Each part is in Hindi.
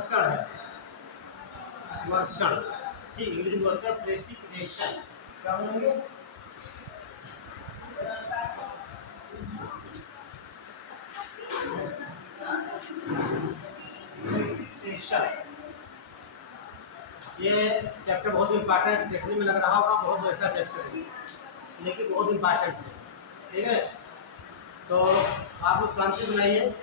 वर्षण है, वर्षण, ठीक, इंग्लिश में बोलते हैं प्रेसिपिटेशन। क्या बोलेंगे? प्रेसिपिटेशन। ये चैप्टर बहुत इंपॉर्टेंट देखने में लग रहा होगा, बहुत वैसा चैप्टर है लेकिन बहुत इंपॉर्टेंट है, ठीक है। तो आप लोग शांति बनाइए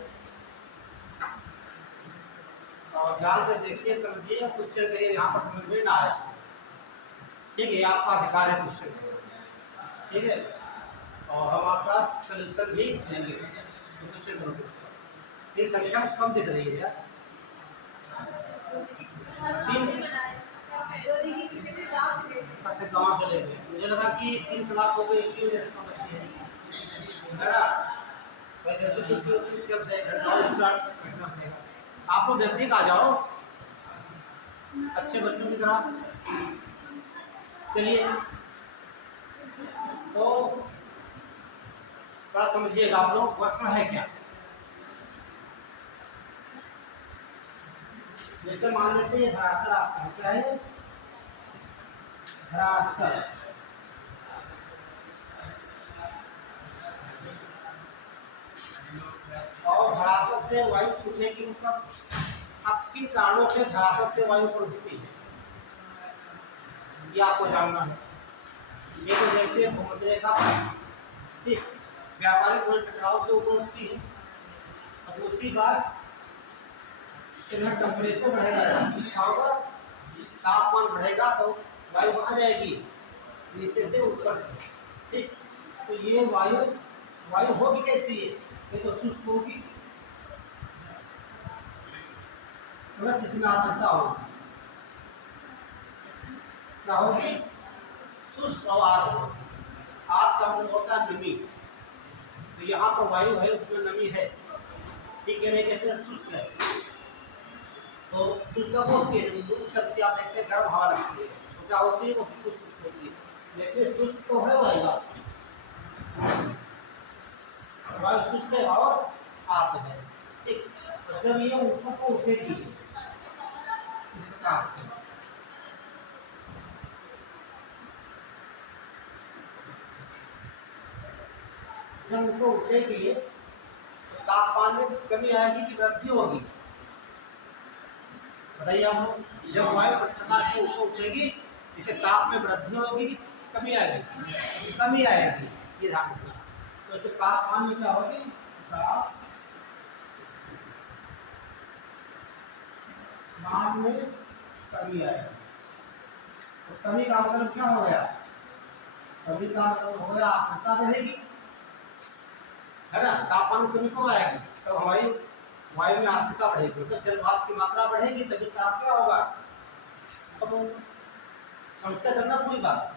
और ध्यान से देखिए, समझिए, क्वेश्चन करिए यहाँ पर समझ में ना आया, ठीक है, आपका अधिकार है क्वेश्चन, ठीक है, और हम आपका सोल्यूशन भी देंगे। तो क्वेश्चन करो, ये संख्या कम दिख रही है यार, अच्छा गाँव चले गए, मुझे लगा कि 3 क्लास हो गई इसलिए कम बच्चे हैं, जल्दी छुट्टी होती है जब गाँव स्टार्ट करना पड़ेगा। आप लोग जल्दी आ जाओ अच्छे बच्चों की तरह। चलिए, तो थोड़ा समझिएगा आप लोग, वर्षण है क्या। जैसे मान लेते हैं धरातल आपका है, क्या है? धरातल। और धरातल से वायु उठने की ऊपर, अब किन कारणों से धरातल से वायु उठती है ये आपको जानना है। ये तो देखते हैं भूमध्य रेखा, ठीक, व्यापारिक टकराव से ऊपर उठती है, और दूसरी बात टेम्परेचर बढ़ेगा, क्या होगा, तापमान बढ़ेगा तो वायु कहाँ जाएगी, नीचे से ऊपर, ठीक। तो ये वायु होगी कैसी है, ये तो शुष्क होगी, प्लस इसमें आर्द्रता होगी, क्या होगी, शुष्क और आर्द्र। आर्द्र का मतलब होता है नमी, तो यहाँ पर वायु है उसमें नमी है, ठीक है, नहीं कैसे शुष्क है, तो शुष्क होती है, शक्ति आप देखते हैं गर्म हवा लगती है, तो क्या होती है, वो शुष्क होती है, लेकिन शुष्क तो है वायु, वायु शुष्क है और आर्द्र है, ठीक। तो जब ये ऊपर को उठेगी इस प्रकार से, जब ऊपर उठेगी तो तापमान में कमी आएगी कि वृद्धि होगी, बताइए आप लोग। जब वायु प्रकाश से ऊपर उठेगी इसके ताप में वृद्धि होगी कि कमी आएगी, कमी आएगी, ये ध्यान रखना। तो तापमान में क्या होगी, तापमान में कमी आएगी, तो कमी का मतलब क्या हो गया, कमी का मतलब हो गया आर्द्रता बढ़ेगी, है ना। तापमान में कमी कब आएगी, तब हमारी वायु में आर्द्रता बढ़ेगी, तो जलवाष्प की मात्रा बढ़ेगी, तभी ताप क्या होगा, तो समझते करना पूरी बात।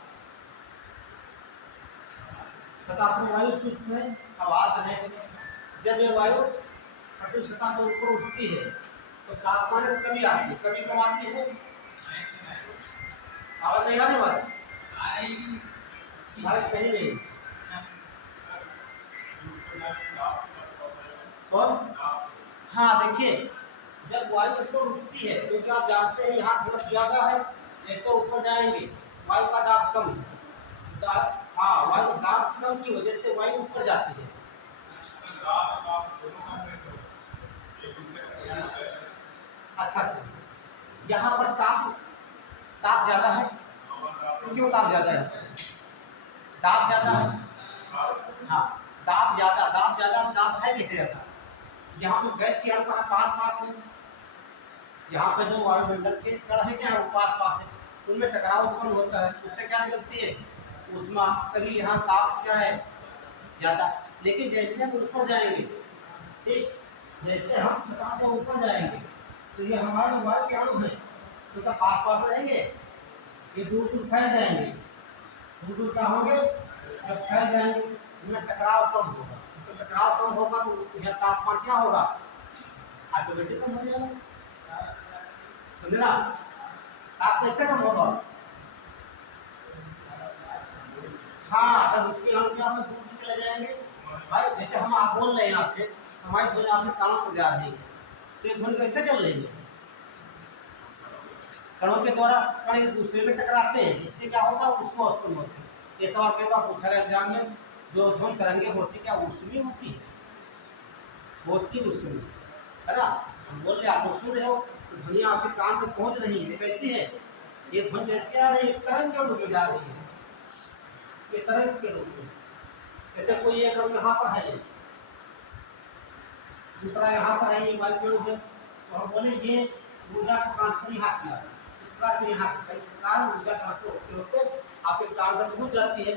सतह पर वायु शुष्क है, अब आर्द्र है, जब ये वायु पृथ्वी सतह पर ऊपर उठती है तो तापमान में कमी आती है, कमी कब आती है, आवाज नहीं आने वाली, सही नहीं, और हाँ देखिए, जब वायु ऊपर उठती है क्योंकि आप जानते हैं यहाँ थोड़ा ज्यादा है, जैसे ऊपर जाएंगे वायु का दाब कम, हाँ वायु दाब कम की वजह से वायु ऊपर जाती है। अच्छा, यहाँ पर ताप ज्यादा है, क्यों ताप ज्यादा है, दाब ज्यादा है, हाँ दाब ज्यादा दाब है कैसे ज्यादा, यहाँ पर गैस की अणु कहाँ पास है, यहाँ पे जो वायुमंडल के कण है क्या वो पास है, उनमें टकराव उत्पन्न होता है, उससे क्या निकलती है ऊष्मा, तभी यहाँ ताप क्या है ज्यादा। लेकिन जैसे हम ऊपर जाएंगे, ठीक, जैसे हम सतह से ऊपर जाएंगे तो ये हमारे वायु के अणु हैं तो क्या पास रहेंगे, ये दूर फैल जाएंगे, दूर कहाँ होंगे, जब फैल जाएंगे इनमें टकराव कम होगा, तो टकराव कम होगा तो यह तापमान क्या होगा, ऑटोमेटिक कम हो जाएगा, समझना। ताप कैसे कम होगा, हाँ तब उसके हम क्या होगा, दूर चले जाएंगे भाई, जैसे हम आप बोल रहे हैं यहाँ से, हमारी ध्वनि आपके कानों तक जा रही है, तो ये ध्वनि कैसे चल रही है, कणों के द्वारा कण एक दूसरे में टकराते हैं, इससे क्या होता है, ऊष्मा उत्पन्न होती है। ये सवाल कई बार पूछा गया एग्जाम में, जो ध्वनि तरंगे होती क्या ऊष्मी होती है? होती ऊष्मी, है ना। हम बोल रहे आप सुन रहे हो तो ध्वनि आपके कान तक पहुंच रही है, कैसी है ये ध्वनि? जैसे आ रही है तरंग के रूप में जा रही है, ये तरंग के रूप में। जैसे कोई एक यहाँ पर है, दूसरा यहाँ पर है, ये वायु है, तो हम बोले ये ऊर्जा को ट्रांसफर यहाँ किया, इस प्रकार से यहाँ कई प्रकार ऊर्जा ट्रांसफर होते होते आपके कान तक पहुँच जाती है,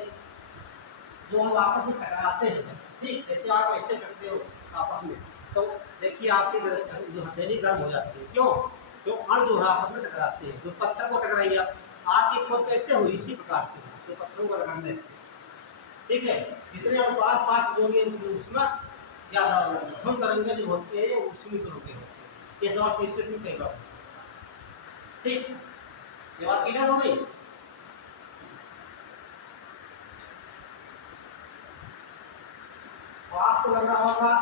जो हम आपस में टकराते हैं। ठीक, जैसे आप ऐसे करते हो आपस में, तो देखिए आपकी जो हथेली गर्म हो जाती है। क्यों? जो अण जो है आपस में टकराते हैं। जो पत्थर को टकराइए, आग की खोज कैसे हुई? इसी प्रकार से, जो पत्थरों को रगड़ने से। ठीक है, जितने हम पास पास होंगे उसमें ज़्यादा ध्वनि तरंगे जो होते हैं उसमें तो रुके होते हैं। ये सवाल फिर से कई बार। ठीक, ये बात क्लियर हो गई? तो आपको लग रहा होगा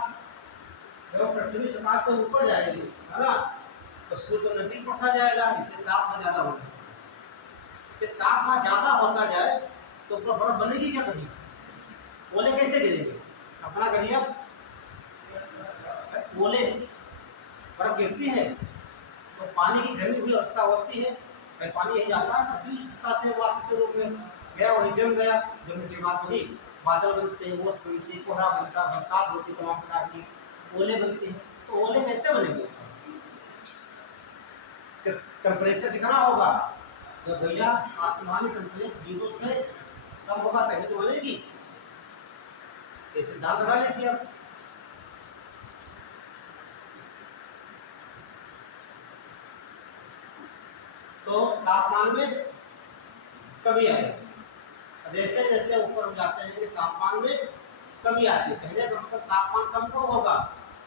जब पृथ्वी सतह से ऊपर जाएगी, है ना, तो सूर्य तो नजदीक बढ़ता जाएगा, इससे तापमान ज़्यादा होगा। तापमान ज़्यादा होता जाए तो ऊपर बर्फ बनेगी क्या कभी? ओले कैसे गिरेंगे? अपना करिए, ओले बर्फ गिरती है तो पानी की जमी हुई अवस्था होती है, पानी यही जाता है पृथ्वी सतह से वाष्प के रूप में गया, वही जम गया, जमने के बाद वही बादल बनते हैं, वो बनती है, कोहरा बनता है, बरसात होती है, तमाम प्रकार की ओले बनते हैं। तो ओले कैसे बनेंगे? टेम्परेचर दिखना होगा, तो भैया आसमानी टेम्परेचर 0 से कम होगा तभी तो बनेगी। ये सिद्धांत लगा लेती है। तो तापमान में कमी आएगी, जैसे जैसे ऊपर हम जाते हैं तापमान में कमी आती है। पहले तापमान कम कब होगा?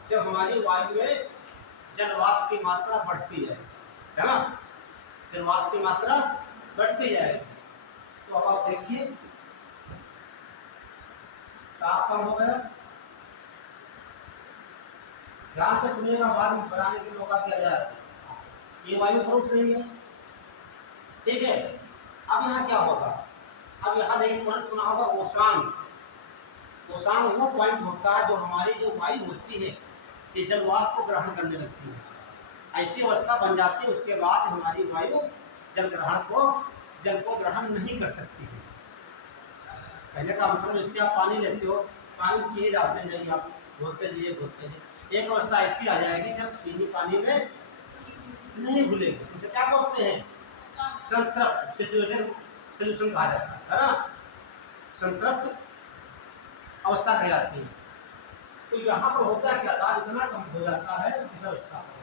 जब हमारी वायु में जलवाष्प की मात्रा बढ़ती जाए, है ना, जलवाष्प की मात्रा बढ़ती जाए। तो अब आप देखिए ताप कम हो गया, ध्यान से सुनिएगा, बाद में बनाने की मौका दिया जाए। ये वायु उठ रही है, ठीक है। अब यहाँ क्या होगा? अब यहाँ देखिए पॉइंट सुना होगा ओसान। ओसान वो पॉइंट होता है जो हमारी जो वायु होती है ये जलवाष्प को ग्रहण करने लगती है, ऐसी अवस्था बन जाती है। उसके बाद हमारी वायु जल को ग्रहण नहीं कर सकती है। पहले का मतलब जैसे आप पानी लेते हो, पानी में चीनी डालते हैं, जब आप घोलते हैं, एक अवस्था ऐसी आ जाएगी जब चीनी पानी में नहीं घुलेगी, उसे क्या बोलते हैं? संतृप्त सैचुरेटेड सॉल्यूशन कहा जाता है ना, संतृप्त अवस्था कहलाती है। तो यहाँ पर होता है क्या, दाब इतना कम हो जाता है इस अवस्था पर।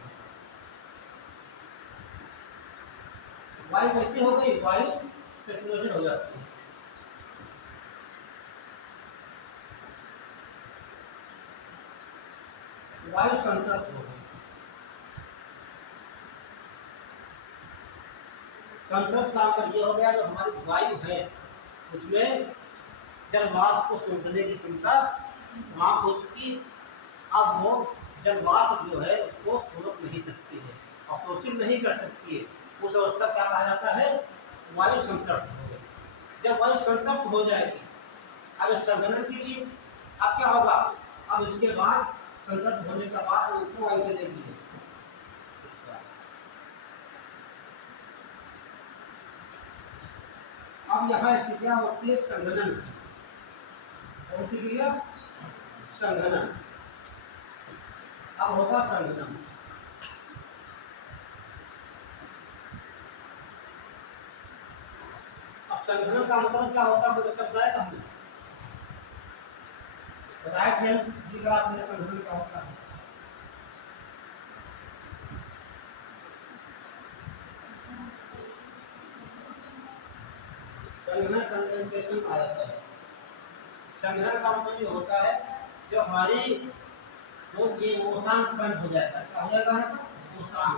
वायु कैसी हो गई? वायु सैचुरेटेड हो जाती है। वायु संतृप्त हो गई। संतृप्त का मतलब ये हो गया जो हमारी वायु है उसमें जलवाष्प को सोखने की क्षमता समाप्त हो चुकी। अब वो जलवाष्प जो है उसको सोख नहीं सकती है, अवशोषित नहीं कर सकती है। उस अवस्था क्या कहा जाता है? वायु संतृप्त हो गई। जब वायु संतृप्त हो जाएगी, अब संघनन के लिए अब क्या होगा? अब इसके बाद संतृप्त होने के बाद उसको वायु चलेगी। अब यहाँ क्रिया होती है संघनन की। कौन सी क्रिया? संघनन। अब होगा संघनन। अब संघनन का मतलब क्या होता है मुझे बताया हमने, बताया थे संघनन क्या होता है। संघनन कंडेंसेशन कहा जाता है। संघनन का मतलब ये होता है जो हमारी जो ये ओसान पॉइंट हो जाएगा, क्या हो जाएगा? ओसान।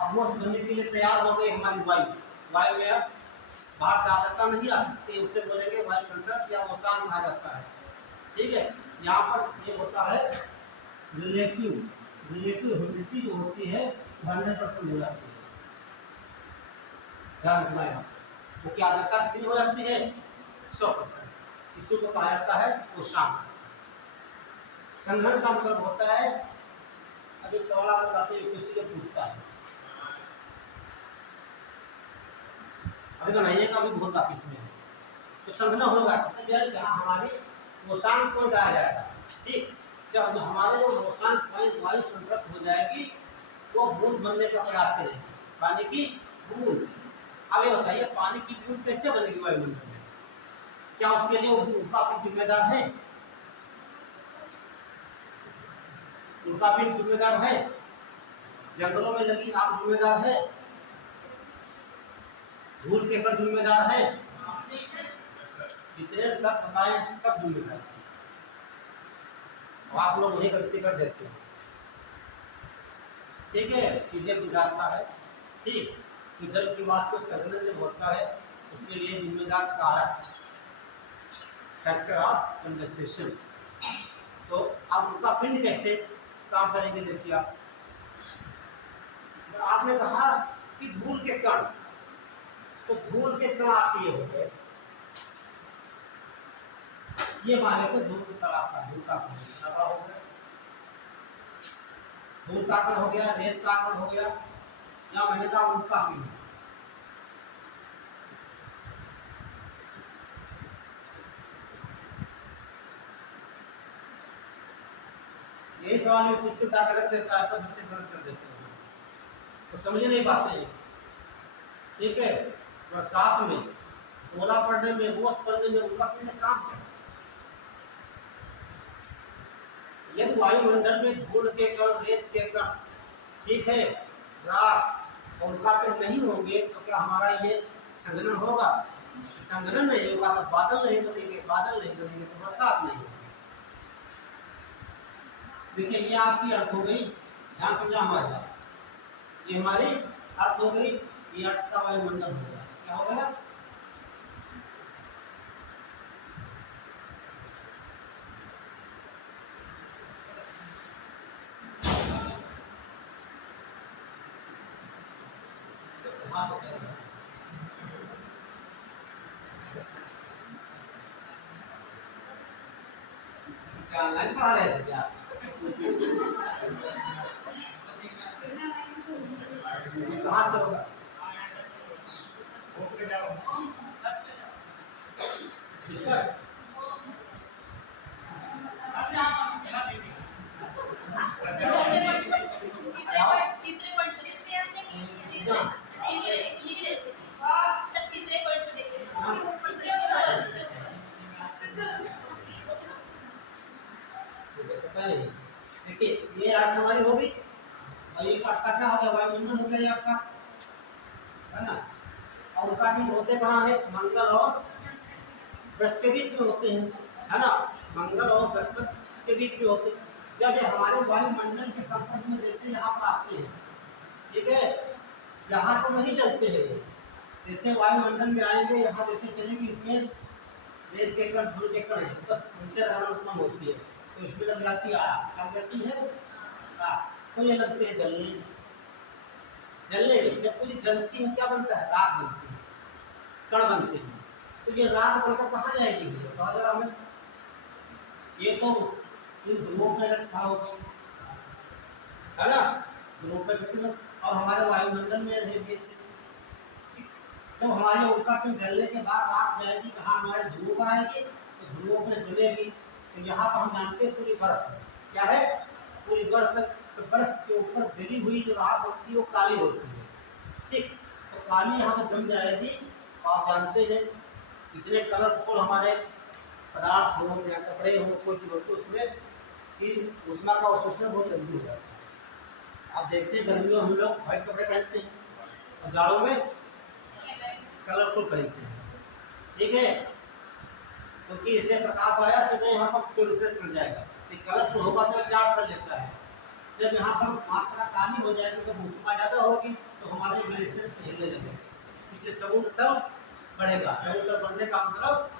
अब वो बनने के लिए तैयार हो गई हमारी वायु। वायु में अब बाहर से आर्द्रता नहीं आ सकती, उससे बोलेंगे वायु संतृप्त या ओसान कहा जाता है। ठीक है, यहाँ पर ये होता है रिलेटिव रिलेटिव ह्यूमिडिटी जो होती है 100% हो जाती है। ध्यान रखना है, तो क्या आर्द्रता कितनी हो जाती है? 100%। इसको तो कहा जाता है पोषण। संघनन का मतलब होता है, अभी सवाल आप बताते हैं किसी को पूछता है, अभी बनाइएगा, अभी बहुत बाकी इसमें है। तो संघनन होगा जहाँ हमारी पोषण को डाला जाएगा, ठीक। जब हमारे जो पोषण पॉइंट वायु संतृप्त हो जाएगी, वो बूंद बनने का प्रयास करेगी, पानी की बूंद। अब ये बताइए पानी की बूंद कैसे बनेगी वायुमंडल में? क्या उसके लिए उनका भी जिम्मेदार है? उनका भी जिम्मेदार है? जंगलों में लगी आग जिम्मेदार है? धूल के पर जिम्मेदार है? जितने सब बताए सब जिम्मेदार है। आप लोग वही गलती कर देते हैं, ठीक है। सीधे बुझाता है, ठीक। कि जल की बात को संघनन जब होता है उसके लिए जिम्मेदार कारक फैक्टर ऑफ कंडेंसेशन। तो अब उनका पिंड कैसे काम करेंगे देखिए आप। आपने कहा कि धूल के कण, तो धूल के कण आपके ये हो गए, ये माने तो धूल का आपका धूल का कण हो गया, धूल का कण हो गया, रेत का कण हो गया, या मैंने कहा उनका पिंड। यही सवाल में कुछ उठा कर रख देता है, सब बच्चे गलत कर देते हैं, तो समझ नहीं पाते हैं, ठीक है। बरसात में, ओला पड़ने में, ओस पड़ने में उनका पिंड काम है। यदि वायुमंडल में धूल के कण, रेत के कण, ठीक है, राख और उनका पिंड नहीं होंगे तो क्या हमारा ये संघनन होगा? संघनन नहीं होगा तो बादल नहीं बनेंगे, बादल नहीं बनेंगे तो बरसात नहीं होगी। देखिए ये आपकी अर्थ हो गई, ध्यान समझा हमारे बात, ये हमारी अर्थ हो गई, ये अर्थ का वायुमंडल हो गया। क्या हो गया? क्या ऑनलाइन पढ़ा रहे थे क्या? कहाँ से होगा? देखिए ये अर्थ हमारी होगी, और ये अर्थ का क्या हो गया? वायुमंडल हो गया ये आपका, है ना। और उनका भी होते कहाँ है? मंगल और बृहस्पति के बीच में होते हैं, है ना। मंगल और बृहस्पति के बीच में होते हैं। जब ये हमारे वायुमंडल के संपर्क में जैसे यहाँ पर आते हैं, ठीक है, यहाँ तो नहीं चलते हैं, जैसे वायुमंडल में आएंगे यहाँ जैसे चलेंगे, इसमें रेत के कण, धूल के कण है, बस उनसे रहना उत्पन्न होती है, तो इसमें लग जाती है आग। क्या लगती है? तो ये लगते हैं जलने। जलने जब पूरी जलती है क्या बनता है? राख बनती है, कण बनते हैं। तो ये राख बनकर कहाँ जाएगी? हमें ये तो इन ध्रुवों पे रखा होगा, है ना, ध्रुवों पे, और हमारे वायुमंडल में रहेगी। तो हमारी उल्का पिंड जलने के बाद राख जाएगी कहाँ? हमारे ध्रुवों पर आएगी, तो ध्रुवों पर जलेगी। तो यहाँ पर हम जानते हैं पूरी बर्फ है, क्या है? पूरी बर्फ है। तो बर्फ के ऊपर जली हुई जो राख होती है वो काली होती है, ठीक। तो काली यहाँ पर जम जाएगी, आप जानते हैं इतने कलरफुल हमारे पदार्थ हो या कपड़े हो, कोई चीज़ हो, तो उसमें कि ऊष्मा का अवशोषण बहुत जल्दी हो जाता है। आप देखते हैं गर्मियों हम लोग व्हाइट कपड़े पहनते हैं और जाड़ों में कलरफुल पहनते हैं, ठीक है, क्योंकि इसे प्रकाश आया सीधे यहाँ पर फ्लोरोसेंट मिल जाएगा। कलरफुल होगा तो चार्ज कर लेता है। जब यहाँ पर मात्रा काली हो जाएगी तो ऊष्मा ज़्यादा होगी तो हमारे ग्लेशियर हिलने लगेगा, इससे समुद्र तक बढ़ेगा। समुद्र तक बढ़ने का मतलब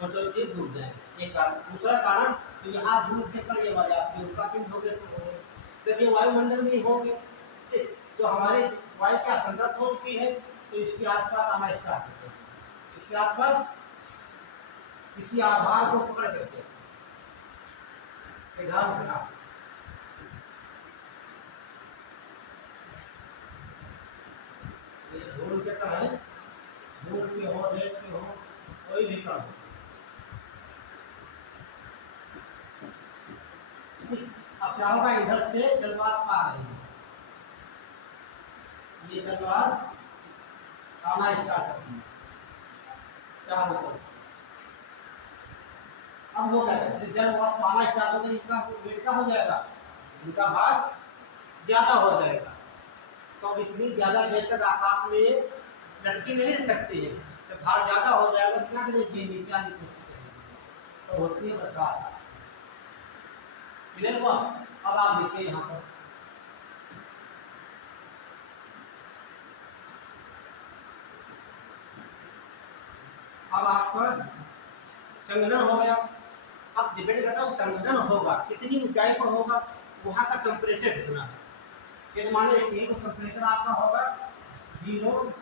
छोटे जीव डूब जाएंगे, एक कारण। दूसरा कारण तो यहाँ धूल के कण ये वाले आपके उनका पिंड हो गए, तो जब ये वायुमंडल में होंगे तो हमारे वायु क्या संदर्भ हो चुकी है, तो इसके आसपास आना स्टार्ट होते हैं। इसके आसपास किसी आधार को पकड़ करके ध्यान रखना, धूल के कण है, धूल के हो, रेत के हो, कोई भी कण हो। अब क्या होगा, इधर से जलवाष्प आ रही है, ये जलवाष्प आना स्टार्ट होती है चारों तरफ। अब वो कहते हैं जलवाष्प आना स्टार्ट होगा, इनका वेट का हो जाएगा, इनका भार ज्यादा हो जाएगा। तो इतनी ज्यादा देर तक आकाश में लटकी नहीं रह सकती है, तो भार ज्यादा हो जाएगा, क्या करेगी, नीचे आने की कोशिश करेगी, तो होती है बरसात। क्लियर हुआ? अब आप देखिए यहाँ पर अब आपका संघनन हो गया। अब डिपेंड करता है संघनन होगा कितनी ऊंचाई पर होगा, वहां का टेम्परेचर कितना है। ये मान लीजिए एक टेम्परेचर आपका होगा 0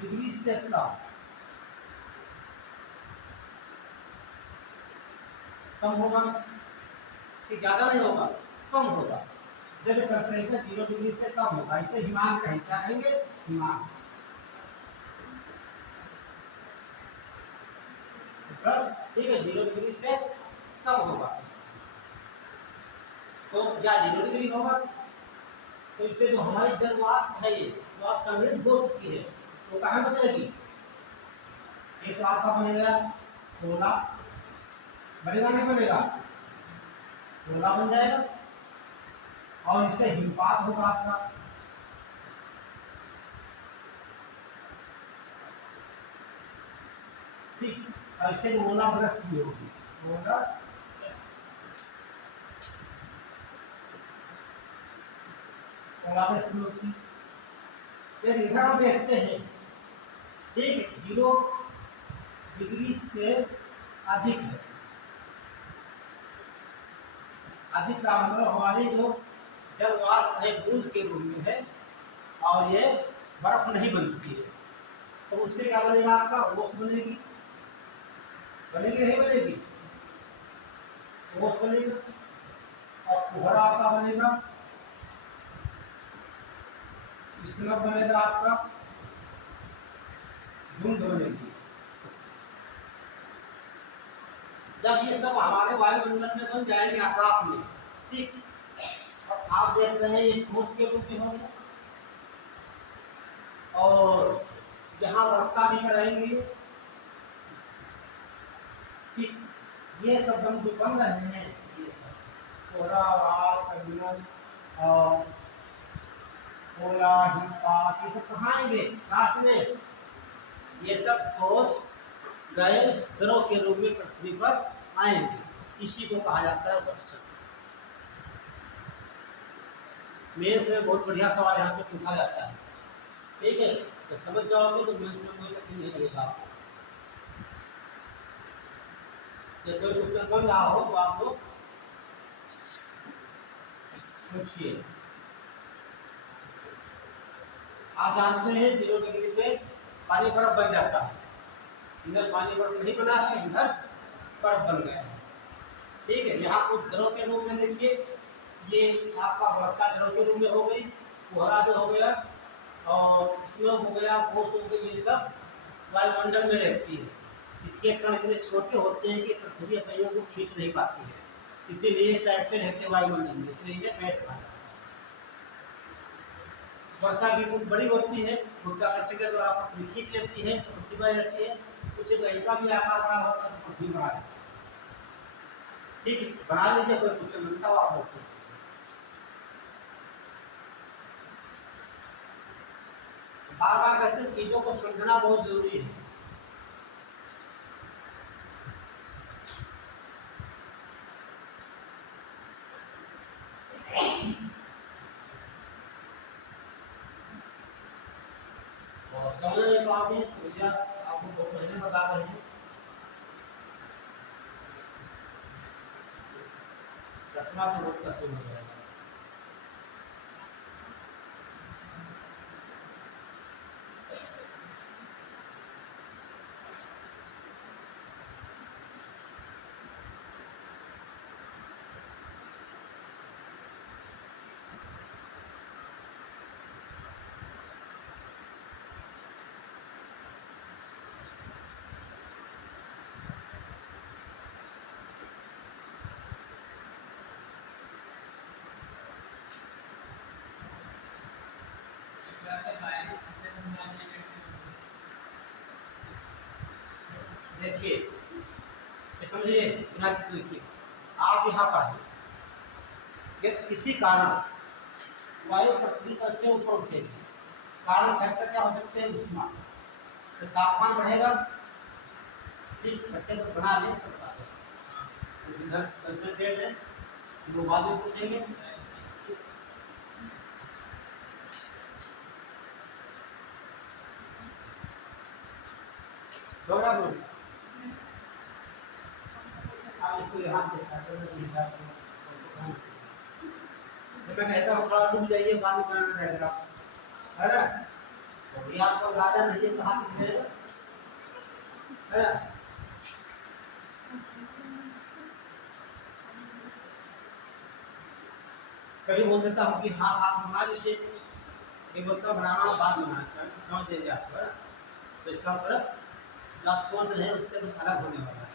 डिग्री से कम होगा कि ज्यादा नहीं होगा, कम होगा। जब टेम्परेचर 0 डिग्री से कम होगा, इसे हिमांक कहेंगे, क्या कहेंगे, हिमांक। ठीक है, 0 डिग्री से कम होगा तो या 0 डिग्री होगा, तो इससे जो हमारी जलवाष्प है ये तो आप संघनित हो चुकी है, तो कहाँ बदलेगी, एक तो आपका बनेगा कोला, बनेगा नहीं बनेगा, कोला बन जाएगा और इससे हिमपात होगा आपका। ठीक, ऐसे ओलावृष्टि होगी, ओलावृष्टि होगी। फिर इधर हम देखते हैं, ठीक, 0 डिग्री से अधिक है, अधिक का मतलब हमारी जो जलवाष्प है बूंद के रूप में है और ये बर्फ नहीं बन चुकी है, तो उससे क्या बनेगा, आपका ओस बनेगी, बनेगी नहीं बनेगी, ओस बनेगा और कोहरा आपका बनेगा, स्नोव बनेगा आपका, धुंध बनेगी। जब ये सब हमारे वायुमंडल में बन जाएंगे आकाश में, ठीक, और आप देख रहे हैं ये ठोस के रूप में होंगे और यहाँ वर्षा भी कराएंगे, ठीक, ये सब हम जो बन रहे हैं, ये सब कोहरा, संघनन और कोला, हिमपात, ये सब कहाँ आएंगे लास्ट में, ये सब ठोस गैस द्रव के रूप में पृथ्वी पर आएंगे, इसी को कहा जाता है वर्षा। मेंस में बहुत बढ़िया सवाल यहाँ से पूछा जाता है, ठीक है, तो समझ जाओगे तो मेंस में कोई कठिन नहीं लगेगा आपको। जब कोई क्वेश्चन बन रहा हो तो आप लोग पूछिए। आप जानते हैं 0 डिग्री पे पानी बर्फ बन जाता है, इधर पानी बर्फ नहीं बना है, इधर बर्फ बन गया है, ठीक है। यहाँ कुछ द्रव के रूप में देखिए, ये आपका वर्षा द्रव के रूप में हो गई, कोहरा जो हो गया और स्नो हो गया, ओस हो गई, ये सब वायुमंडल में रहती है। इसके कण इतने छोटे होते हैं कि पृथ्वी अपने को खींच नहीं पाती है, इसीलिए तैरते रहते वायुमंडल में, इसलिए ये गैस बना। वर्षा भी बहुत बड़ी होती है, गुरुत्वाकर्षण के द्वारा पृथ्वी खींच लेती है तो पृथ्वी बह जाती है, उससे कहीं का भी आकार बड़ा होता है तो पृथ्वी बना जाती है। ठीक, बना लीजिए, कोई क्वेश्चन बनता हो आप लोग। बार बार कहते हैं चीजों को समझना बहुत जरूरी है। समझ नहीं पाओगे तो आपको बहुत महीने बता रहे हैं, रखना तो बहुत कठिन हो जाएगा। देखिए, ये समझिए, बिना चित्र देखिए, आप यहाँ पर हैं, यदि किसी कारण वायु पृथ्वी तल से ऊपर उठेगी, कारण फैक्टर क्या हो सकते हैं? ऊष्मा। तो तापमान बढ़ेगा, ठीक, बच्चे लोग बना लें तो बताते हैं। इधर कंसंट्रेट है, दो बाद में पूछेंगे। दोहरा बोल, आप इसको यहाँ से जब मैं कहता हूँ थोड़ा रुक जाइए, बाद में बनाना रहेगा, है ना? तो ये आपको अंदाजा नहीं है कहाँ दिखेगा, है ना? कभी बोल देता हूँ कि हाँ साथ बना लीजिए, ये बोलता बनाना बाद में बनाना, समझ लीजिए आपको, है ना? तो इसका मतलब जो आप सोच रहे हैं उससे कुछ अलग होने वाला है।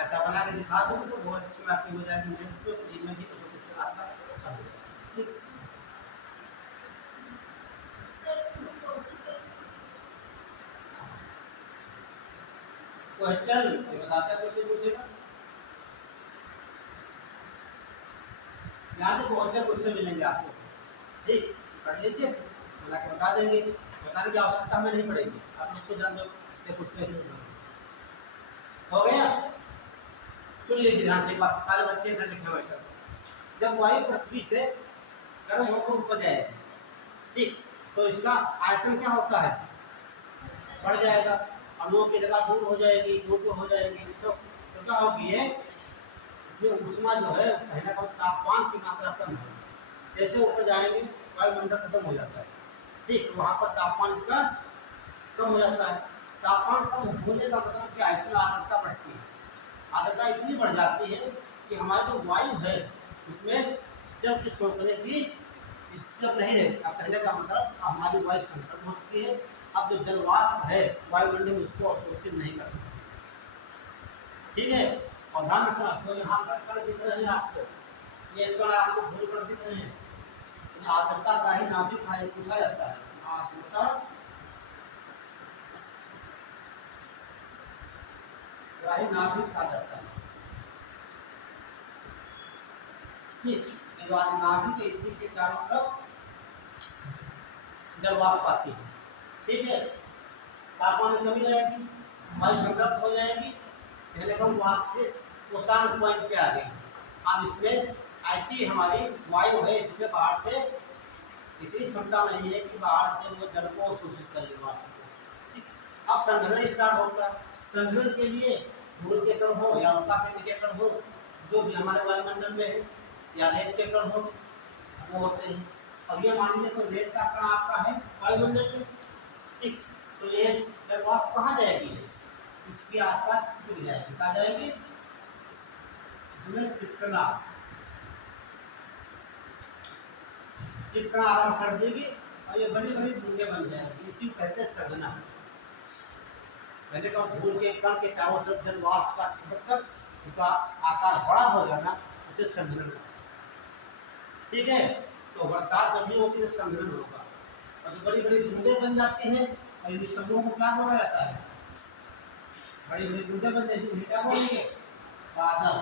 ऐसा बना के दिखा दूँ तो बहुत अच्छी बात हो जाएगी, मुझे इसको फ्री में भी तो कुछ आपका कर दूँगा, ठीक? क्वेश्चन ये बताते हैं, क्वेश्चन पूछेगा, यहाँ से बहुत से क्वेश्चन मिलेंगे आपको, ठीक? पढ़ लीजिए, बना के बता देंगे, बताने की आवश्यकता हमें नहीं पड़ेगी, आप उसको जान दो ये कुछ कैसे हो गया। सुन लीजिए ध्यान से बात, सारे बच्चे इधर लिखे हुए सब। जब वायु पृथ्वी से गर्म होकर ऊपर जाएगी, ठीक, तो इसका आयतन क्या होता है? बढ़ जाएगा, अणुओं की जगह दूर हो जाएगी, दूर तो हो जाएगी, तो क्या होगी ये? इसमें ऊष्मा जो है, कहने का तापमान की मात्रा कम है, जैसे ऊपर जाएंगे वायुमंडल खत्म हो जाता है, ठीक, वहाँ पर तापमान इसका कम हो जाता है। तापमान कम होने का मतलब क्या है? इसमें आर्द्रता बढ़ती है, आर्द्रता इतनी बढ़ जाती है कि हमारी जो वायु है उसमें जल के सोखने की स्थिति अब नहीं रहती। अब कहने का मतलब हमारी वायु संकट हो चुकी है, अब जो जलवाष्प है वायुमंडल में उसको अवशोषित नहीं करता, ठीक है? और ध्यान रखना, तो यहाँ पर कण दिख रहे हैं आपको, ये कण आपको भूल कर दिख रहे हैं, आर्द्रता का ही नाम भी पूछा जाता है, आर्द्रता का ही नाम भी कहा जाता है, ठीक? नाभि के स्थिति के चारों तरफ जलवाष्प आती है, ठीक है? तापमान में कमी आएगी, वायु संतृप्त हो जाएगी, कहने का वहां से क्वेश्चन पॉइंट पे आ गई। अब इसमें ऐसी हमारी वायु है, इसमें बाहर से इतनी क्षमता नहीं है कि बाहर से वो जल को शोषित कर ले वाष्प को, ठीक? अब संघनन स्टार्ट होता है, संघनन के लिए धूल के कण हो या उल्का पिंड के कण हो, जो भी हमारे वायुमंडल में है, या रेत के कण हो, वो होते हैं। अब ये मान लीजिए तो रेत का कण आपका है वायुमंडल में, ठीक, तो ये जलवाष्प कहाँ जाएगी? इसके आसपास चिपक जाएगी, कहाँ जाएगी? इसमें चिपकना चिपकना आराम कर देगी और ये बड़ी बड़ी बूंदे बन जाएगी, इसी को कहते हैं सघना। पहले का धूल के कण के चारों तरफ जलवाष्प का चिपक कर उसका आकार बड़ा हो जाना, उसे संघनन, ठीक है? तो बरसात जब भी होगी तो संघनन होगा, और जो बड़ी बड़ी बूंदें बन जाती हैं और इन समूह को क्या बोला जाता है? बड़ी बड़ी बूंदें बन जाती है, क्या बोलेंगे? बादल,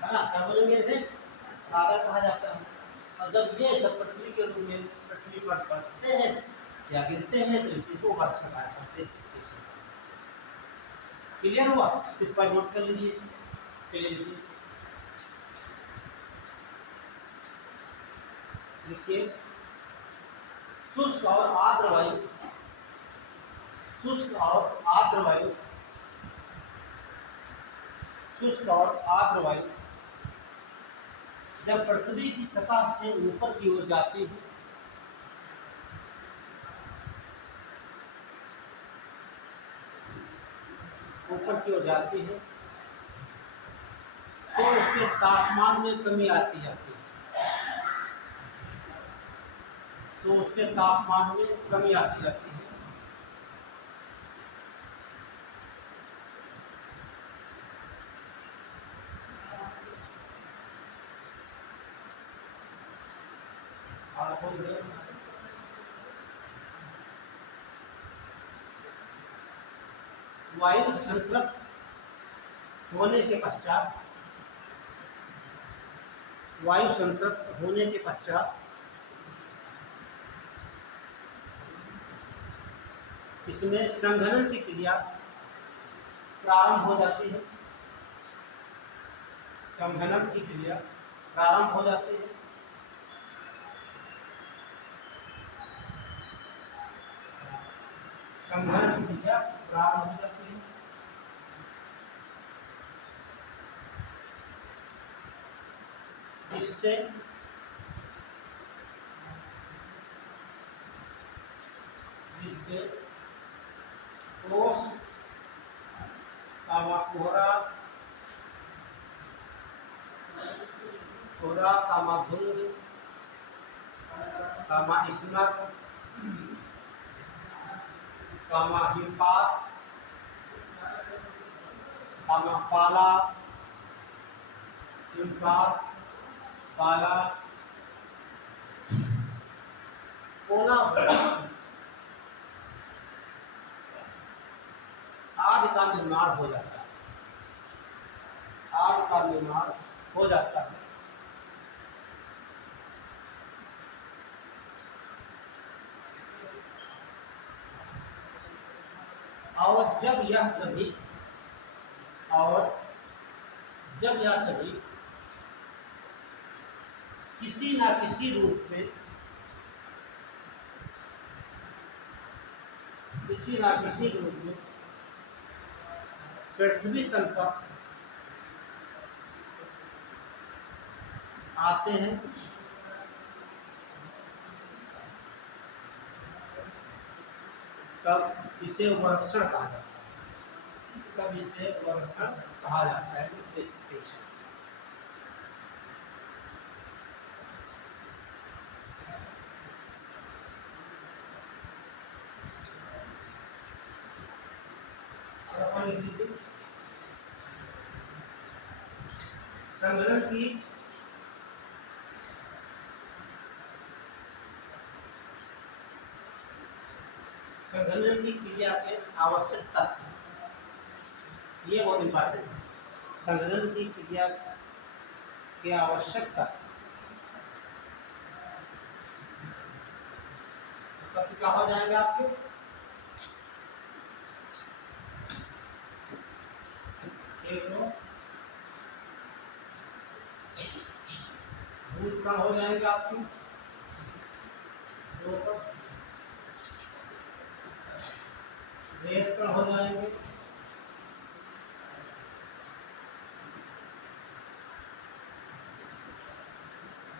है ना? क्या बोलेंगे इसे? बादल कहा जाता है। और जब ये सब पृथ्वी के रूप में पृथ्वी पर बरसते हैं या गिरते हैं तो इसी को वर्षा कहा जाता है। क्लियर हुआ? इस पर नोट कर लीजिए, लिखिए, लिखिए, शुष्क और आर्द्र वायु, शुष्क और आर्द्र वायु, शुष्क और आर्द्र वायु जब पृथ्वी की सतह से ऊपर की ओर जाती है, ऊपर की ओर जाती है तो उसके तापमान में कमी आती जाती है, तो उसके तापमान में कमी आती जाती है। वायु संतृप्त होने के पश्चात, वायु संतृप्त होने के पश्चात इसमें संघनन की क्रिया प्रारंभ हो जाती है। संघनन की क्रिया प्रारंभ हो जाती है। संघनन की क्रिया प्रारंभ हो जाती है। जिससे कोष कोहरा धुंध स्मर हिमपात पाला हिमपात पाला ओलावृष्टि आदि का निर्माण हो जाता है। आदि का निर्माण हो जाता है। और जब यह सभी किसी न किसी रूप में पृथ्वी तल पर आते हैं, तब इसे वर्षण कहा जाता है। संघनन की क्रिया के आवश्यक तत्व, ये बहुत इंपॉर्टेंट है। संघनन की क्रिया के आवश्यक तत्व क्या हो जाएंगे आपके? भूतकण हो जाएंगे आपके, रेतकण हो जाएंगे,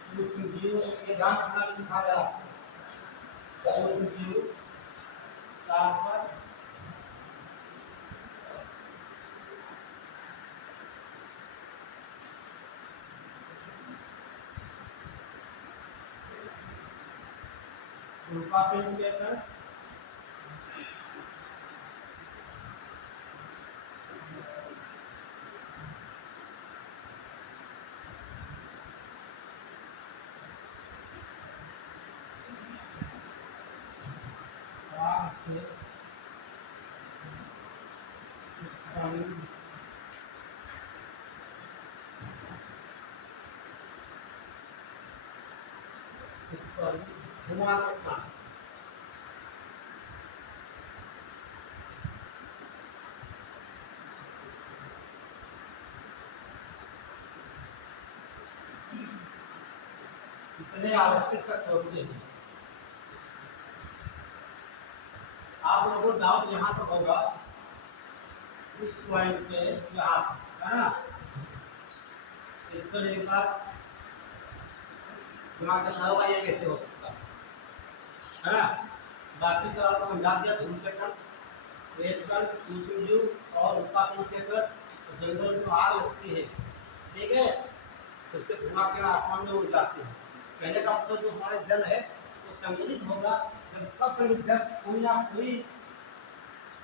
सूक्ष्म जीव के ध्यान रखना लिखा गया, सूक्ष्म जीव पर रूपा पिंड लेकर घुमा सकता इतने आवश्यक तक होते हैं। आप लोगों को डाउट यहाँ पर होगा, उस पॉइंट पे यहाँ है ना, इस पर एक बार दिमाग में लगा हुआ ये कैसे हो सकता है ना। बाकी सब आपको समझा दिया, धूमकेतन, रेतकण, सूक्ष्मजीव और उल्कापिंड जंगल में आग लगती है, ठीक है, उसके धुआं के आसमान में उड़ जाते हैं। कहने का मतलब जो हमारा जल है वो संगठित होगा, जब तब संगठित जब कोई ना कोई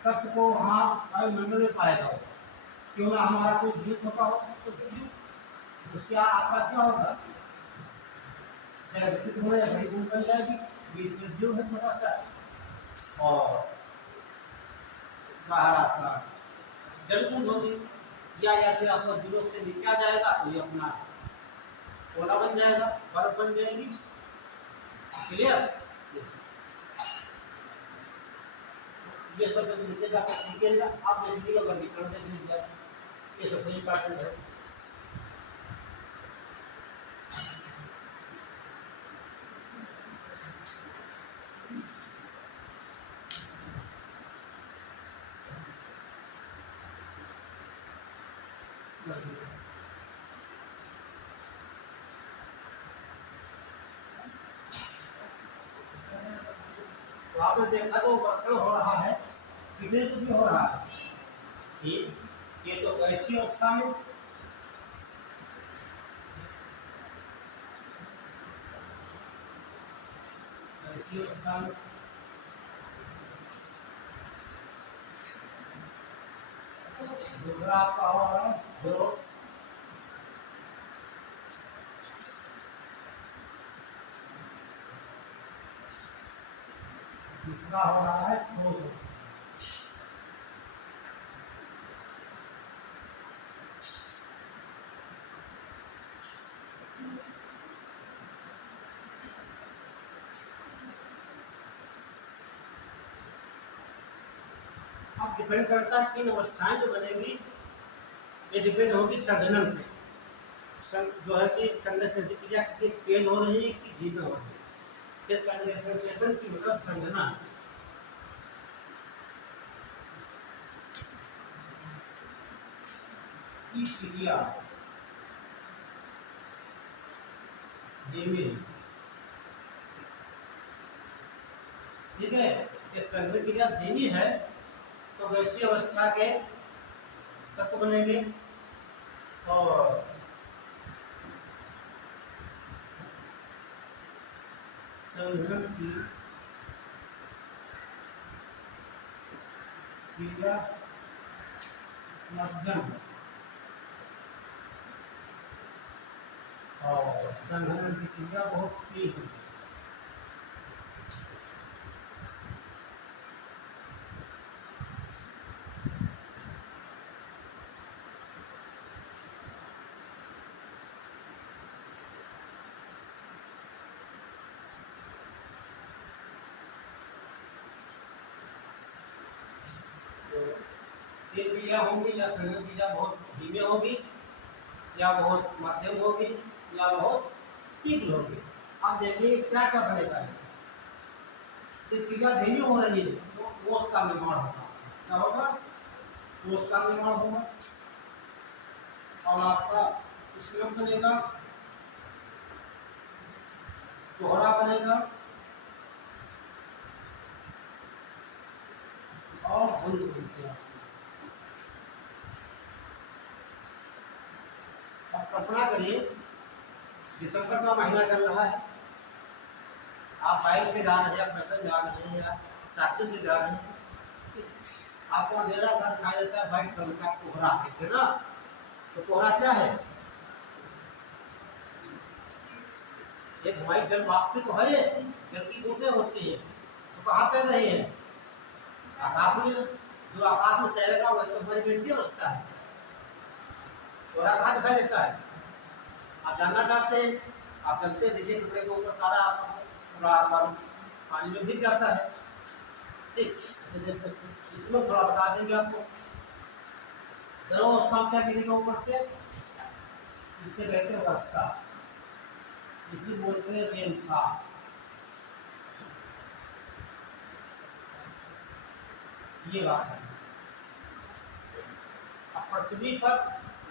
तत्व को वहाँ वायुमंडल में पाएगा, क्यों ना हमारा कोई जीव होता हो तो उसकी आकार क्या होगा, या विद्युत हो या वही बूंद बन जाएगी, विद्युत जो है थोड़ा सा, और बाहर आपका जल बूंद होगी, या फिर आपका जीरो से नीचे आ जाएगा तो ये अपना गोला बन जाएगा, बर्फ बन जाएगी। क्लियर? ये सब नीचे जाकर सीखेगा, आप देख लीजिएगा, वर्गीकरण देख लीजिएगा, ये सबसे इंपॉर्टेंट है। तो आपने देखा तो वर्षण हो रहा है, कितने भी हो रहा है, ये तो ऐसी अवस्था में, ऐसी अवस्था में दूसरा आपका हो रहा है जो दूसरा हो रहा है ठोस। अब डिपेंड करता है तीन अवस्थाएं जो बनेगी, ये डिपेंड होगी संघनन पे, जो है कि कंडेंसेशन की क्रिया कितनी तेज हो रही है कि धीमी हो रही है। कंडेंसेशन की मतलब संघनन, की क्रिया धीमी, ठीक है, ये संघनन क्रिया धीमी है तो वैसी अवस्था के तत्व बनेंगे, और संघनन की क्रिया मध्यम और संघनन की क्रिया बहुत तीव्र। ये क्रिया होगी या संघनन क्रिया बहुत धीमे होगी, या बहुत मध्यम होगी, या बहुत तीव्र होगी। आप देखिए क्या क्या बनेगा, ये क्रिया धीमी हो रही है तो कोष का निर्माण होगा, क्या होगा, कोष का निर्माण होगा, और आपका स्लम बनेगा, कोहरा बनेगा, और धुंध बनती है। अब कल्पना करिए दिसंबर का महीना चल रहा है, आप बाइक से जा रहे हैं, या पैदल जा रहे हैं, या साइकिल से जा रहे हैं, आपको अंधेरा सा दिखाई देता है, व्हाइट कलर का कोहरा है ना। तो कोहरा क्या है, एक व्हाइट जल वाष्प तो है, जल की बूंदें होती है, तो कहाँ तैर रही है, आकाश में। जो आकाश में तैरेगा वही तो हमारी कैसी अवस्था है, कोहरा कहाँ दिखाई देता है, आप जानना चाहते हैं, आप चलते देखिए कपड़े के ऊपर सारा पूरा पानी में भीग जाता है, ठीक, इसमें थोड़ा बता देंगे आपको। द्रव अवस्था क्या गिरेगा ऊपर से, इससे कहते हैं वर्षा, इसी बोलते हैं रेनफॉल। ये बात है। अब पृथ्वी पर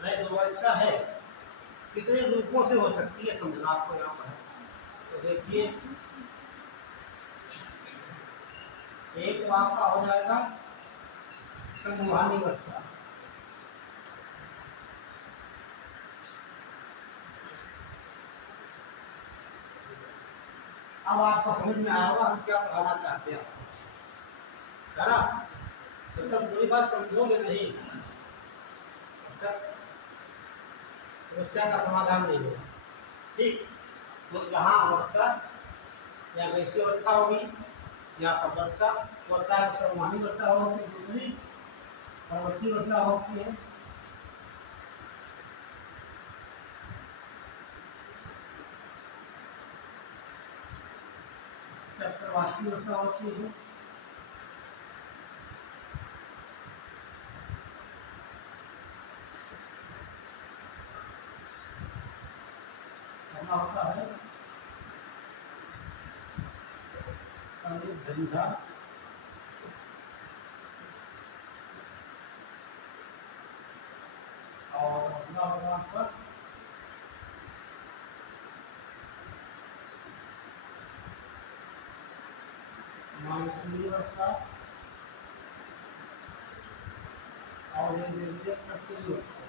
जो वर्षा है कितने रूपों से हो सकती है समझना आपको यहाँ पर है। तो देखिए एक तो आपका हो जाएगा संवहनी वर्षा, अब आपको समझ में आया होगा हम क्या पढ़ाना चाहते हैं, है ना। जब तक पूरी बात समझोगे नहीं तब तक समस्या का समाधान नहीं होगा, ठीक। तो यहाँ वर्षा या वैसी अवस्था होगी, यहाँ पर वर्षा वर्षा सर्वमानी वर्षा होगी, दूसरी पर्वतीय वर्षा होती है। चक्रवाती वर्षा होती है। होता है धंधा और पर मानसूनी वर्षा और प्रतिकूल वर्षा।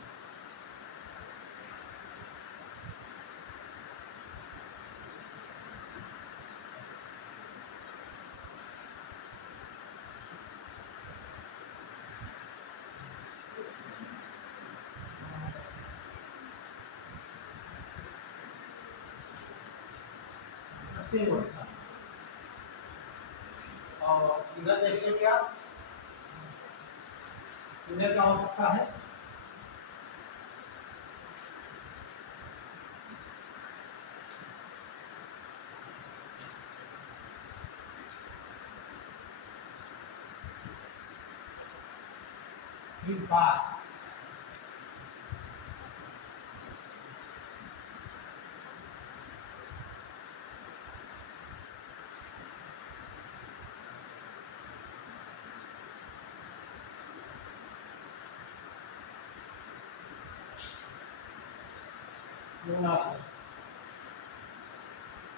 वर्षा और इधर देखिए क्या इधर क्या हो सकता है, हिमपात।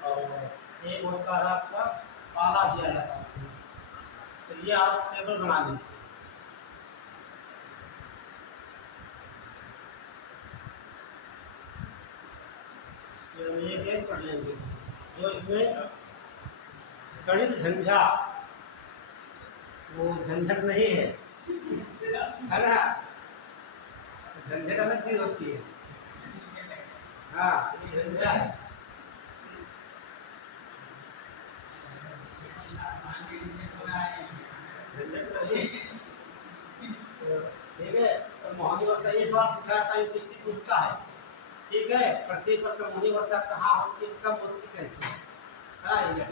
और एक होता है आपका पाला दिया जाता है, तो ये आप टेबल बना लीजिए। ये गेम पढ़ लेंगे जो इसमें गणित झंझा वो झंझट नहीं है, है ना, झंझट अलग चीज होती है। हाँ ये झंझा है। ठीक है, तो मोहनी वर्षा ये सवाल पूछा था, यूपीएससी पूछता है। ठीक है, पृथ्वी पर मोहनी वर्षा कहाँ होती है, कब होती कैसे है ना,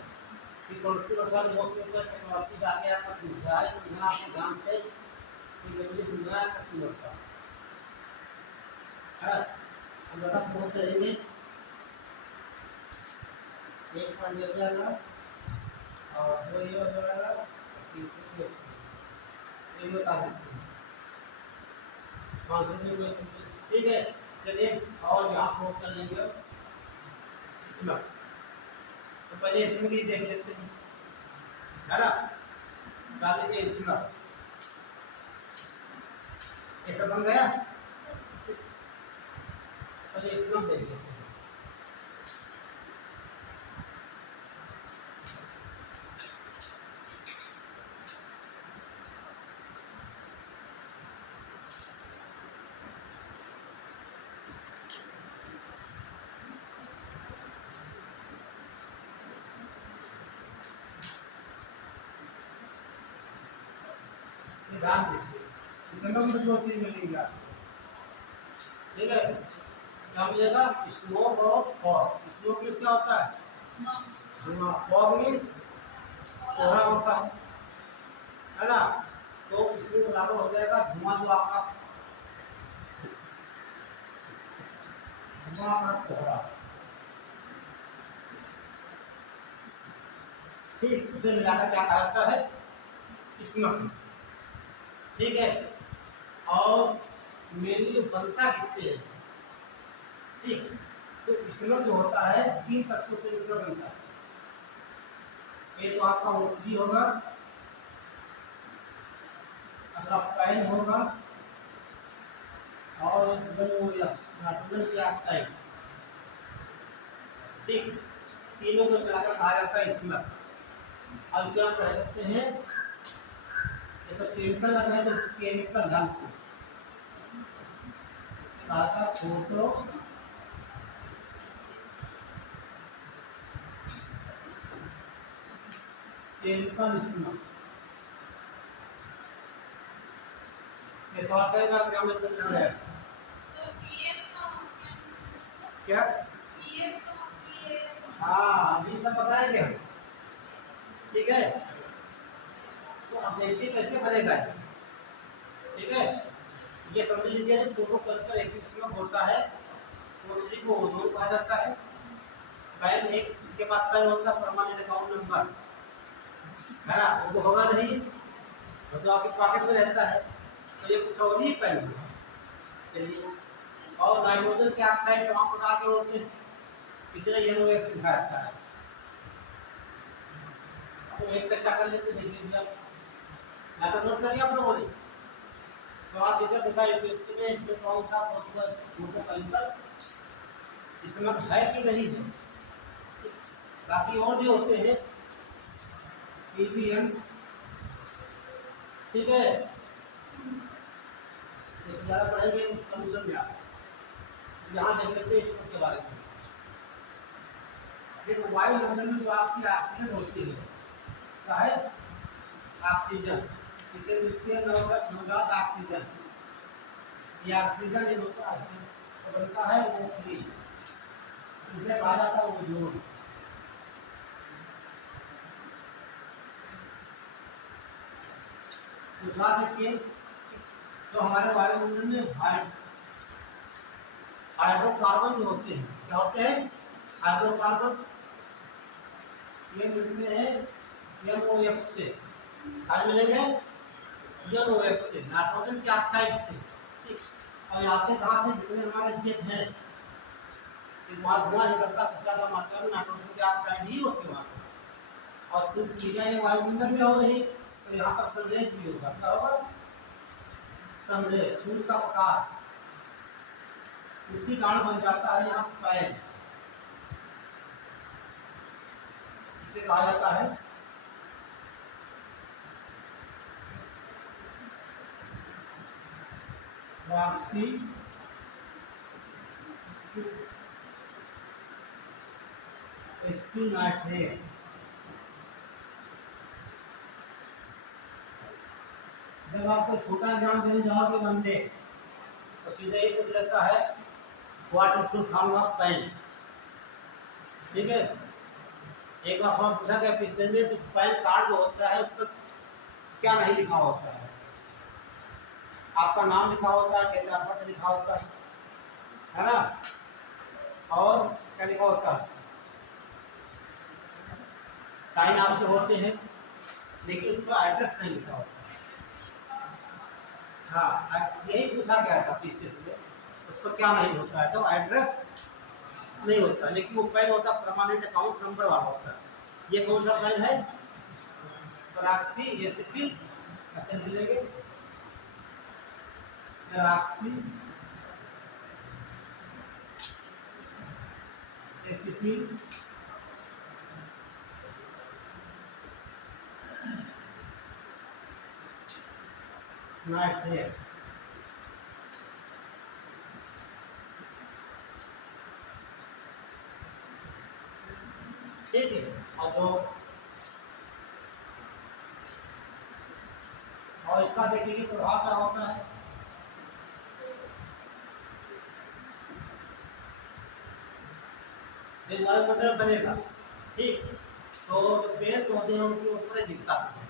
कि पृथ्वी वर्षा मौसम का टेक्नोलॉजी का आगे आपका सुविधा है, सुविधा आपको ध्यान से कि जल्दी सुविधा है पृथ्वी वर्षा है। हम ज़्यादा फोन करेंगे, एक पॉइंट हो जाएगा और दो ये हो जाएगा, तीसरे ये बता सकते हैं। ठीक है, चलिए और यहाँ फोन कर लेंगे इसमें, तो पहले इसमें भी देख लेते हैं, है ना, डाल लीजिए इसमें, ऐसा बन गया, पहले इसमें देख लेते हैं। ध्यान दीजिए, इसमें मुझे दो चीज मिलेगी आपको, ठीक है, क्या मिलेगा, स्मोक और फॉग। स्मोक मीन्स क्या होता है, धुआं, फॉग मीन्स कोहरा होता है ना, तो इसमें बराबर हो जाएगा धुआं, जो आपका धुआं का कोहरा, ठीक, उसे मिलाकर क्या कहा जाता है, स्मोक। ठीक है, और मेनली बनता किससे है, ठीक, तो इसमें जो होता है 3 तत्वों से मिलकर बनता है। ये तो आपका O3 होगा, अगला पैन होगा और नाइट्रोजन डाइऑक्साइड, ठीक, तीनों को मिलाकर कहा जाता है इसमें। अब इसे आप कह सकते हैं, जैसे केमिकल लग रहा है तो केमिकल नाम को कहा था फोटो तेल का मिश्रण। ये सवाल कई बार एग्जाम में पूछा गया है। क्या? हाँ, ये सब बताएंगे हम। ठीक है, तो अब देखिए कैसे बनेगा। ठीक है, ये समझ लीजिए दोनों कलकर एक मिश्रण होता है। O3 को ओजोन कहा जाता है। पैन एक के बाद पैन होता है परमाणु अकाउंट नंबर, है ना, वो तो होगा नहीं, वो तो आपके पॉकेट में रहता है, तो ये कुछ और ही पैन होगा। चलिए, और नाइट्रोजन के ऑक्साइड तमाम प्रकार के होते हैं, इसलिए ये NOx लिखा रहता है। तो एक कच्चा कर लेते देख लीजिए आप, मैं तो नोट कर लिया आप लोगों ने। सवाल सीधे पूछा यूपीएससी में, इसमें कौन सा केमिकल इसमें है कि नहीं है। बाकी और भी होते हैं, पीवीएन, ठीक है, ज़्यादा पढ़ेंगे कंफ्यूजन में आप यहाँ देख लेते हैं इसके बारे में। देखो वायुमंडल में जो आपकी ऑक्सीजन होती है क्या है, ऑक्सीजन, इसे मिलती है नवजात ऑक्सीजन। ये ऑक्सीजन जो होता है तो बनता है O3, इसे कहा जाता है ओजोन। दूसरा देखिए, तो हमारे वायुमंडल में हाइड्रोकार्बन जो होते हैं, क्या होते हैं, हाइड्रोकार्बन, ये मिलते हैं NOx से, आज मिलेंगे NOx से, नाइट्रोजन के ऑक्साइड से, ठीक। और आते कहाँ से, जितने हमारे जेट हैं, वहाँ धुआं निकलता सबसे ज़्यादा मात्रा में नाइट्रोजन के ऑक्साइड ही होते हैं वहाँ। और कुछ चीज़ें ये वायुमंडल में हो रही, तो यहाँ पर सनरेज भी होगा, क्या होगा, सनरेज, सूर्य का प्रकाश, उसी कारण बन जाता है यहाँ पैन, इसे कहा जाता है ऑक्सी नाइट्रेट। जब आपको छोटा एग्जाम देने जाओगे वनडे, तो सीधे ही पूछ लेता है what is full form of pan. ठीक है, एक बार फॉर्म पूछा गया पिछले में, तो पैन कार्ड जो होता है उस पर क्या नहीं लिखा होता है, आपका नाम लिखा होता है, डेट ऑफ बर्थ लिखा होता है ना, और क्या लिखा होता है, साइन आपके होते हैं, लेकिन उस पर एड्रेस नहीं लिखा होता। हाँ, यही पूछा गया था पीछे से, उस पर क्या नहीं होता है, तो एड्रेस नहीं होता, लेकिन वो पैन होता परमानेंट अकाउंट नंबर वाला होता है। ये कौन सा पैन है, पेरोक्सी एसिटिल, कैसे मिलेंगे, पेरोक्सी एसिटिल नाइट्रेट। ठीक है, और इसका देखिए प्रभाव क्या होता है, वायुमंडल बनेगा, ठीक, तो पेड़ पौधे उनके ऊपर दिखता है,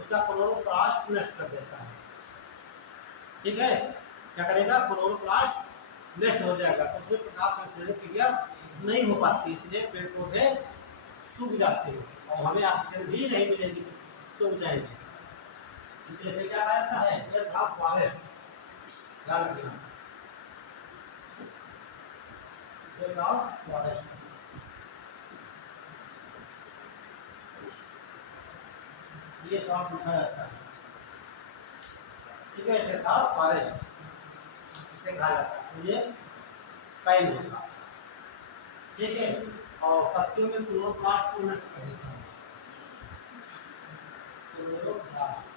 उसका क्लोरोप्लास्ट नष्ट कर देता है। ठीक है, क्या करेगा, क्लोरोप्लास्ट नष्ट हो जाएगा, तो उसमें प्रकाश संश्लेषण क्रिया नहीं हो पाती, इसलिए पेड़ पौधे सूख जाते हैं और हमें ऑक्सीजन भी नहीं मिलेगी, सूख जाएंगे। इसलिए क्या कहा जाता है, डेथ ऑफ फॉरेस्ट, ध्यान रखना, डेथ ऑफ फॉरेस्ट। ये काम पूछा जाता है, ठीक है, डेथ ऑफ फॉरेस्ट इसे कहा जाता है, तो ये पैन होता है। ठीक है, और पत्तियों में क्लोरोप्लास्ट को नष्ट कर देता है, क्लोरोप्लास्ट।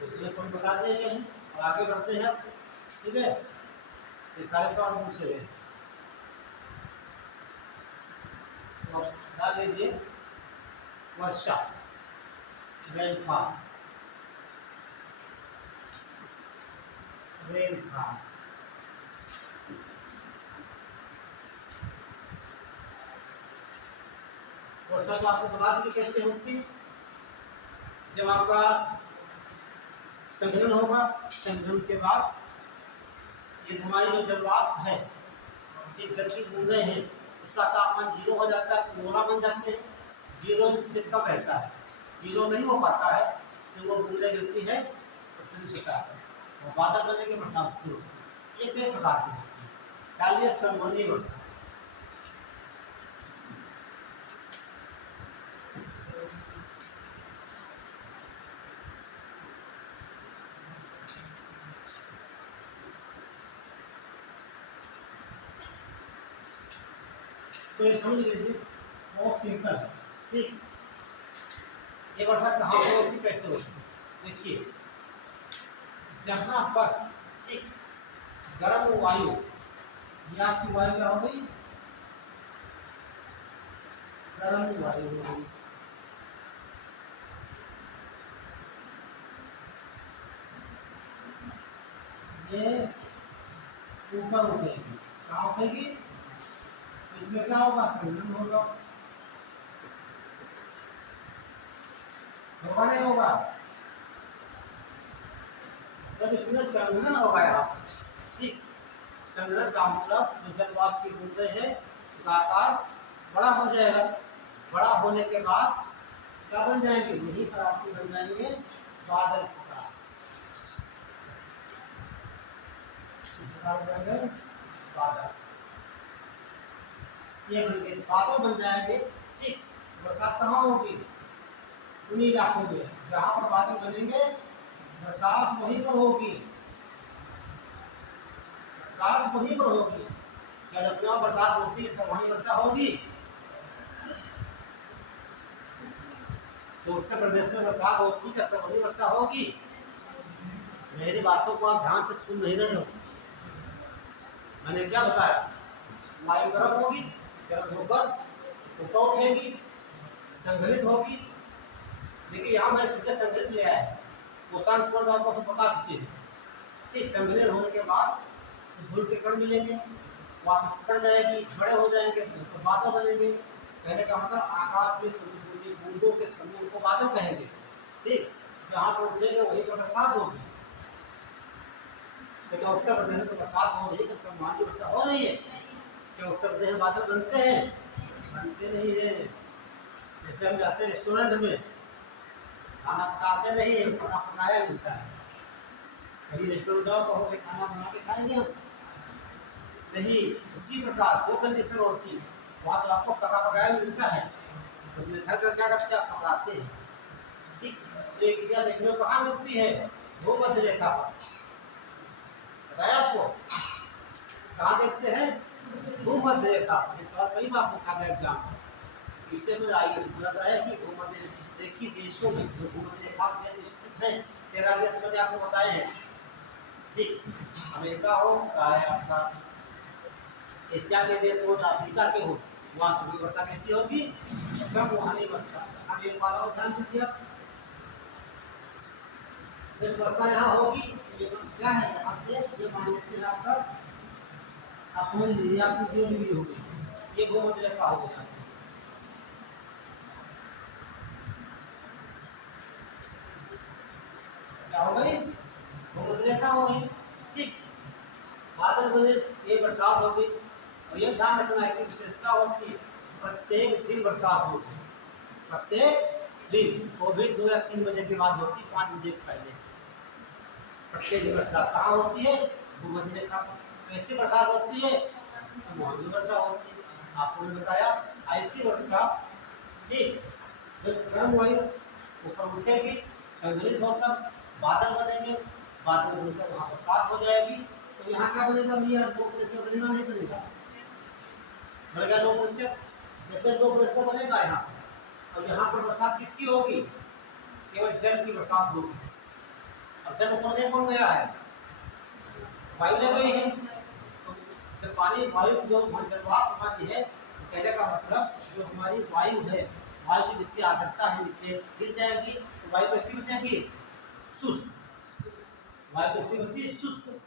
तो ये सब बता देंगे हम और आगे बढ़ते हैं। ठीक है, ये सारे सवाल पूछे गए। तो डाल लीजिए वर्षा, रेनफॉल, रेनफॉल। वर्षा तो आपको बता दी कैसे होती, जब आपका संघनन होगा, संघनन के बाद ये हमारी जो जलवाष्प है, ये गति बूंदे हैं, उसका तापमान 0 हो जाता है तो गोला बन जाते हैं। 0 से कम रहता है, 0 नहीं हो पाता है तो वो बूंदे गिरती है तो शुरू होता है और बादल बनने के बरसात शुरू। ये कई प्रकार की होती है। डालिए संघनीय वर्षा। तो ये समझ लीजिए बहुत सिंपल है, ठीक। ये वर्षा कहाँ पे होती, कैसे होती, देखिए जहाँ पर ठीक गर्म वायु, ये आपकी वायु क्या हो गई, गर्म वायु हो गई। ये ऊपर उठेगी, कहाँ उठेगी, इसमें क्या होगा, संघनन होगा, होगा नहीं होगा। जब इसमें संघनन होगा यहाँ ठीक, संघनन का मतलब जो जलवाष्प की बूंदें हैं उसका आकार बड़ा हो जाएगा। बड़ा होने के बाद क्या बन जाएंगे, यही पर आपके बन जाएंगे बादल। बादल ये बन गए, बादल बन जाएंगे ठीक। बरसात कहाँ होगी, उन्हीं इलाकों में जहाँ पर बादल बनेंगे बरसात वहीं पर होगी, बरसात वहीं पर होगी। जब जहाँ बरसात होती है सब वहीं वर्षा होगी। तो उत्तर प्रदेश में बरसात होती है सब वहीं वर्षा होगी। मेरी बातों को आप ध्यान से सुन नहीं रहे हो। मैंने क्या बताया, वायु गर्म होगी, गर्म होकर ऊपर उठेगी, संघनित होगी। देखिए यहाँ मैंने सीधे संघनित लिया है, कोसान कोण आपको सब बता चुके हैं ठीक। संघनित होने के बाद धूल के कण मिलेंगे, वहाँ चढ़ जाएगी, बड़े हो जाएंगे तो बादल बनेंगे। कहने का मतलब आकाश में छोटी छोटी बूंदों के समूह को बादल कहेंगे ठीक। जहाँ पर उठेंगे वहीं पर बरसात होगी। तो क्या उत्तर प्रदेश में बरसात हो रही है, तो सम्मान की वर्षा हो रही है। क्या उत्तर प्रदेश में बादल बनते हैं, बनते नहीं है। जैसे हम जाते हैं रेस्टोरेंट में, खाना पकाते नहीं है, खाना पकाया मिलता है। कभी रेस्टोरेंट जाओ कहोगे खाना बना के खाएंगे हम, नहीं। उसी प्रकार दो कंडीशन होती है, वहाँ तो आपको पका पकाया मिलता है, तो अपने घर का क्या करते हैं, आप पकाते हैं ठीक। एक क्रिया देखने को कहाँ मिलती है, भूमध्य रेखा पर। बताया आपको कहाँ देखते हैं, भूमध्य रेखा। कई बार पूछा गया एग्जाम, इससे में आइए बताया है कि भूमध्य रेखीय देशों में जो भूमध्य रेखा पर स्थित है 13 देश मैंने आपको बताए हैं ठीक। अमेरिका हो चाहे आपका एशिया के देश हो या अफ्रीका के हो, वहाँ की वर्षा कैसी होगी, कम वहानी वर्षा। अब एक बात और ध्यान दीजिए, जब वर्षा यहाँ होगी क्या है, यहाँ से ये मान लीजिए आपका, आप समझ लीजिए आपकी 0 डिग्री होगी, ये भूमध्य रेखा हो गया। क्या हो गई, भूमध्य रेखा हो गई ठीक। बादल बने, ये बरसात हो गई। और ये ध्यान रखना है कि विशेषता होती है प्रत्येक दिन बरसात होती है, प्रत्येक दिन, वो भी 2 या 3 बजे के बाद होती है, 5 बजे के पहले। प्रत्येक दिन बरसात कहाँ होती है, भूमध्य रेखा पर। कैसी बरसात होती है, मौसमी वर्षा होती है। आपको ने बताया ऐसी वर्षा ठीक, जब गर्म वायु ऊपर उठेगी, संघनित होकर बादल बनेंगे, बादल बनकर वहाँ बरसात हो जाएगी। तो यहाँ क्या बनेगा भैया, 2 प्रतिशत बनेगा नहीं बनेगा, बनेगा 2 प्रतिशत। जैसे 2 प्रतिशत बनेगा यहाँ, और यहाँ पर बरसात किसकी होगी, केवल जल की बरसात होगी। अब जल ऊपर ले कौन गया है, वायु ले गई है। तो जब पानी वायु जो जलवाष्प हमारी है कहने का मतलब जो हमारी वायु है, वायु से जितनी आर्द्रता है नीचे गिर जाएगी, तो वायु कैसी हो जाएगी? शुष्क। वायु कैसी होती है? शुष्क।